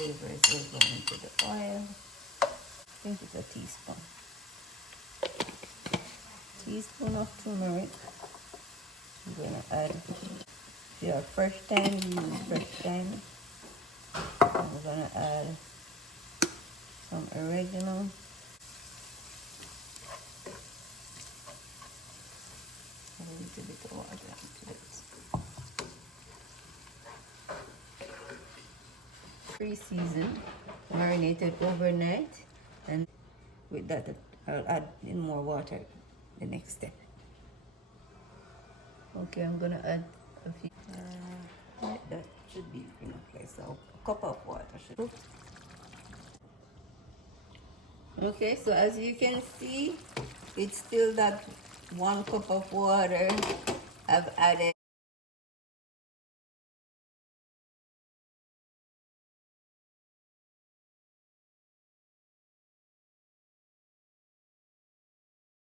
flavors will go into the oil. I think it's a teaspoon. Teaspoon of turmeric. I'm gonna add, if you have fresh thyme, use fresh thyme. I'm gonna add some oregano. A little bit of water into it. Pre-seasoned, marinated overnight, and with that I'll add in more water the next step. Okay, I'm gonna add a few. That should be enough. Okay, so a cup of water should. Okay, so as you can see, it's still that 1 cup of water I've added.